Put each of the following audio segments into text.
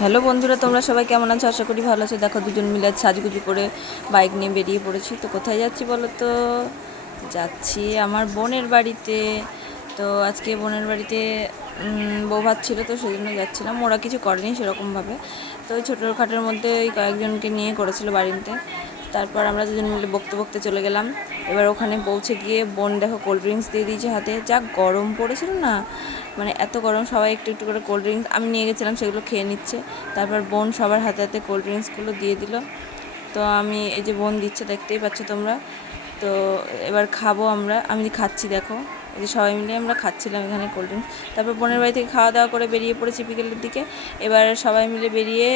Hello বন্ধুরা, তোমরা সবাই কেমন আছো? আশা করি ভালো আছো। দেখো, দুজন মিলে সাজগুজি করে বাইক নিয়ে বেরিয়ে পড়েছি। তো কোথায় যাচ্ছি বলো তো? যাচ্ছি আমার বোনের বাড়িতে। তো আজকে বোনের বাড়িতে বউ ভাত ছিল, তো সেই জন্য যাচ্ছিলাম। ওরা কিছু করেনি সেরকমভাবে। তো ওই ছোটোখাটোর মধ্যে ওই কয়েকজনকে নিয়ে করেছিল বাড়িতে। তারপর আমরা দুজন মিলে বকতে বকতে চলে গেলাম। এবার ওখানে পৌঁছে গিয়ে বোন দেখো কোল্ড ড্রিঙ্কস দিয়ে দিয়েছে হাতে। যা গরম পড়েছিল না মানে এত গরম, সবাই একটু একটু করে কোল্ড ড্রিঙ্কস আমি নিয়ে গেছিলাম, সেগুলো খেয়ে নিচ্ছে। তারপর বোন সবার হাতে হাতে কোল্ড ড্রিঙ্কসগুলো দিয়ে দিল। তো আমি এই যে বোন দিচ্ছে, দেখতেই পাচ্ছ তোমরা। তো এবার খাব আমরা। আমি খাচ্ছি, দেখো। এই যে সবাই মিলে আমরা খাচ্ছিলাম এখানে কোল্ড ড্রিঙ্কস তারপর বোনের বাড়ি থেকে খাওয়া দাওয়া করে বেরিয়ে পড়েছি বিকেলের দিকে। এবার সবাই মিলে বেরিয়ে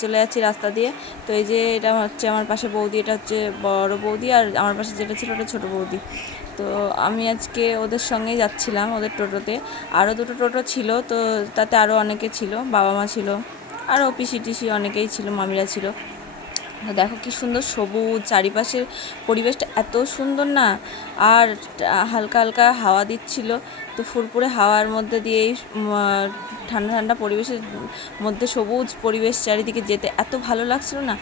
চলে যাচ্ছি রাস্তা দিয়ে। তো এই যে এটা হচ্ছে আমার পাশে বৌদি, এটা হচ্ছে বড় বৌদি আর আমার পাশে যেটা ছিল ওটা ছোটো বৌদি। তো আমি আজকে ওদের সঙ্গেই যাচ্ছিলাম, ওদের টোটোতে। আরও দুটো টোটো ছিল, তো তাতে আরও অনেকে ছিল, বাবা মা ছিল, আরও পিসি টিসি অনেকেই ছিল, মামিরা ছিল। দেখো কি সুন্দর সবুজ চারিপাশের পরিবেশটা এত সুন্দর না। আর হালকা হালকা হাওয়া দিচ্ছিল। তো ফুরফুরে হাওয়ার মধ্যে উম, ঠান্ডা ঠান্ডা পরিবেশের মধ্যে সবুজ পরিবেশ চারিদিকে যেতে এত ভালো লাগছিল না।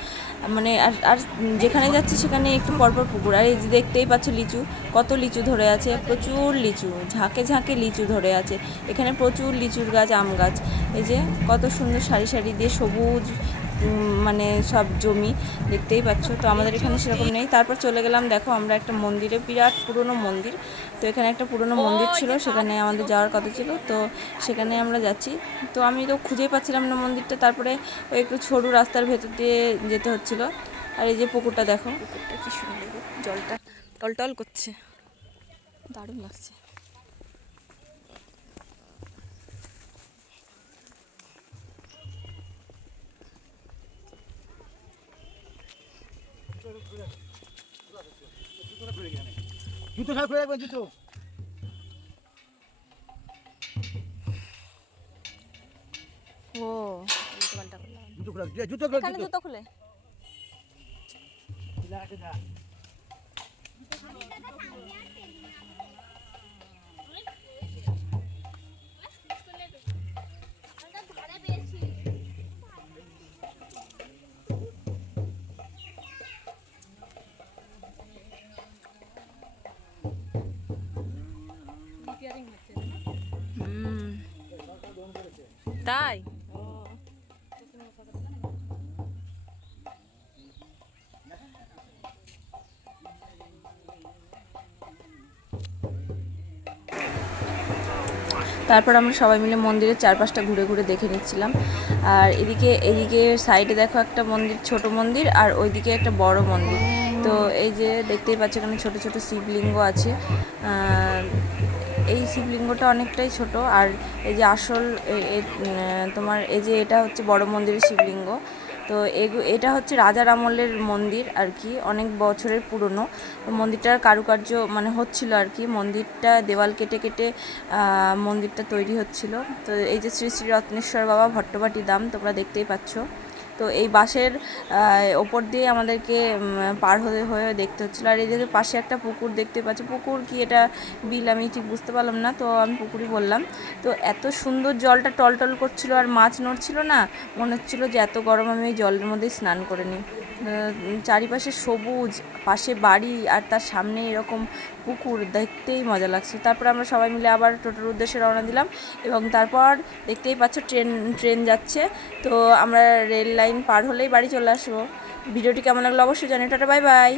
মানে আর আর যেখানে যাচ্ছে সেখানে একটু পরপর পুকুর। আর এই দেখতেই পাচ্ছ লিচু কত লিচু ধরে আছে প্রচুর লিচু ঝাঁকে ঝাঁকে লিচু ধরে আছে। এখানে প্রচুর লিচুর গাছ আম গাছ। এই যে কত সুন্দর সারি সারি দিয়ে সবুজ মানে সব জমি দেখতেই পাচ্ছ। তো আমাদের এখানে সেরকম নেই। তারপর চলে গেলাম দেখো আমরা একটা মন্দিরে বিরাট পুরনো মন্দির। তো এখানে একটা পুরনো মন্দির ছিল সেখানে আমাদের যাওয়ার কথা ছিল। তো সেখানে আমরা যাচ্ছি। তো আমি তো খুঁজেই পাচ্ছিলাম না মন্দিরটা। তারপরে ওই একটু সরু রাস্তার ভেতর দিয়ে যেতে হচ্ছিল। আর এই যে পুকুরটা দেখো। পুকুরটা কি সুন্দর জলটা টলটল করছে। দারুণ লাগছে। জুতো সব খুলে রাখবেন জুতো। ও জুতো খুলে জুতো খুলে জুতো। জুতো খুলে। তাই? তারপর আমরা সবাই মিলে মন্দিরের চারপাশটা ঘুরে ঘুরে দেখে নিচ্ছিলাম। আর এদিকে এদিকে সাইডে দেখো একটা মন্দির, ছোট মন্দির, আর ওইদিকে একটা বড় মন্দির। তো এই যে দেখতেই পাচ্ছ এখানে ছোট ছোট শিবলিঙ্গ আছে। এই শিবলিঙ্গটা অনেকটাই ছোট। আর এই যে আসল তোমার এই যে এটা হচ্ছে বড় মন্দিরের শিবলিঙ্গ। তো এটা হচ্ছে রাজার আমলের মন্দির আর কি, অনেক বছরের পুরনো। তো মন্দিরটার কারুকার্য মানে হচ্ছিল আর কি, মন্দিরটা দেওয়াল কেটে কেটে মন্দিরটা তৈরি হচ্ছিল। তো এই যে শ্রী শ্রী রত্নেশ্বর বাবা ভট্টবাটি দাম তোমরা দেখতেই পাচ্ছ। তো এই বাসের ওপর দিয়ে আমাদেরকে পার হয়ে হয়ে দেখতে হচ্ছিল। আর এদিকে পাশে একটা পুকুর দেখতে পাচ্ছি, পুকুর কি এটা বিল আমি ঠিক বুঝতে পারলাম না, তো আমি পুকুরই বললাম। তো এত সুন্দর জলটা টলটল করছিল আর মাছ নড়ছিল না, মনে হচ্ছিল যে এত গরম আমি এই জলের মধ্যেই স্নান করে নিই। চারিপাশে সবুজ, পাশে বাড়ি আর তার সামনে এরকম পুকুর, দেখতেই মজা লাগছে। তারপর আমরা সবাই মিলে আবার টোটোর উদ্দেশ্যে রওনা দিলাম এবং তারপর দেখতেই পাচ্ছ ট্রেন ট্রেন যাচ্ছে। তো আমরা রেল লাইন পার হলেই বাড়ি চলে আসব। ভিডিওটি কেমন লাগল অবশ্যই জানি টাটা, বাই বাই।